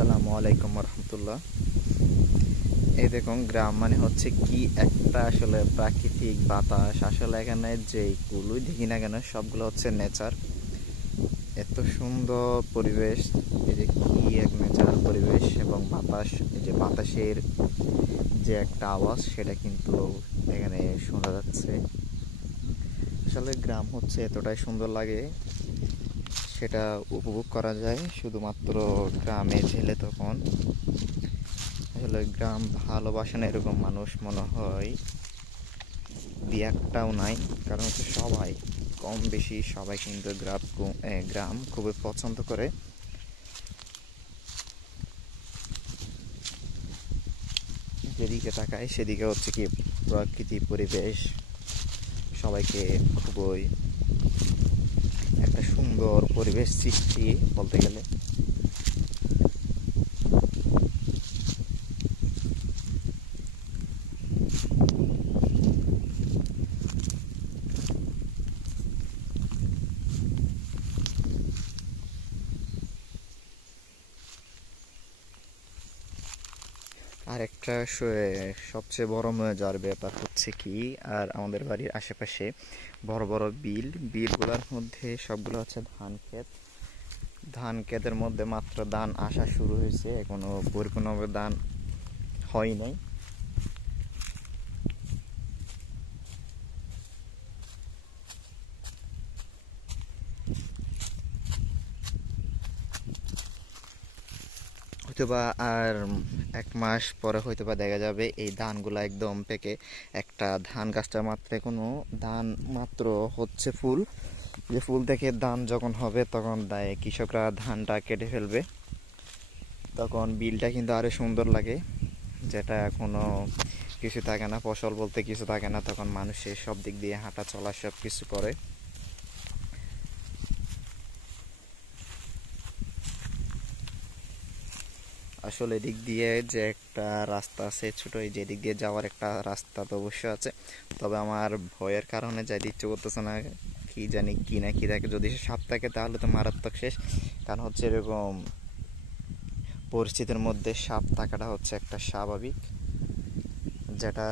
আসসালামু আলাইকুম রহমতুল্লাহ। এই দেখুন, গ্রাম মানে হচ্ছে কি একটা আসলে প্রাকৃতিক বাতাস। আসলে এখানে যেগুলোই দেখি না কেন সবগুলো হচ্ছে নেচার। এত সুন্দর পরিবেশ, এই যে কি এক নেচারাল পরিবেশ এবং বাতাস, এই যে বাতাসের যে একটা আওয়াজ সেটা কিন্তু এখানে শোনা যাচ্ছে। আসলে গ্রাম হচ্ছে এতটাই সুন্দর লাগে, সেটা উপভোগ করা যায় শুধুমাত্র গ্রামে গেলে। তখন আসলে গ্রাম ভালোবাসে না এরকম মানুষ মনে হয় দুই একটাও নাই। কারণ হচ্ছে সবাই কম বেশি সবাই কিন্তু গ্রাম খুবই পছন্দ করে। যেদিকে তাকায় সেদিকে হচ্ছে কি প্রকৃতি পরিবেশ সবাইকে খুবই একটা সুন্দর পরিবেশ সৃষ্টি বলতে গেলে। আর একটা সবচেয়ে বড় মজার ব্যাপার হচ্ছে কি, আর আমাদের বাড়ির আশেপাশে বড় বড় বিলগুলোর মধ্যে সবগুলো হচ্ছে ধান ক্ষেত। ধান ক্ষেতের মধ্যে মাত্র ধান আসা শুরু হয়েছে, এখনো পরিপূর্ণভাবে ধান হয় নাই। হয়তোবা আর 1 মাস পরে হয়তোবা দেখা যাবে এই ধানগুলা একদম পেকে একটা ধান গাছটা মাত্র এখনো ধান মাত্র হচ্ছে ফুল। যে ফুল থেকে ধান যখন হবে তখন কৃষকরা ধানটা কেটে ফেলবে। তখন বিলটা কিন্তু আরো সুন্দর লাগে, যেটা এখনো কিছু থাকে না, ফসল বলতে কিছু থাকে না। তখন মানুষের সব দিক দিয়ে হাঁটা চলা সব কিছু করে। আসলে এদিক দিয়ে যে একটা রাস্তা আছে ছোট, এই যে দিক দিয়ে যাওয়ার একটা রাস্তা তো অবশ্যই আছে, তবে আমার ভয়ের কারণে যাইতে ইচ্ছে করতেছে না। কি জানি কি না কি থাকে, যদি সাপ থাকে তাহলে তো মারাত্মক শেষ। কারণ হচ্ছে এরকম পরিস্থিতির মধ্যে সাপ থাকাটা হচ্ছে একটা স্বাভাবিক, যেটা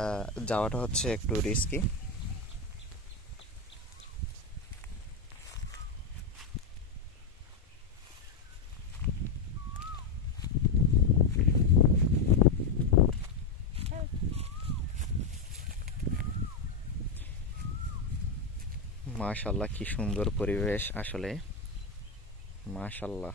যাওয়াটা হচ্ছে একটু রিস্কি। মাশাল্লাহ, কি সুন্দর পরিবেশ আসলে, মাশাল্লাহ।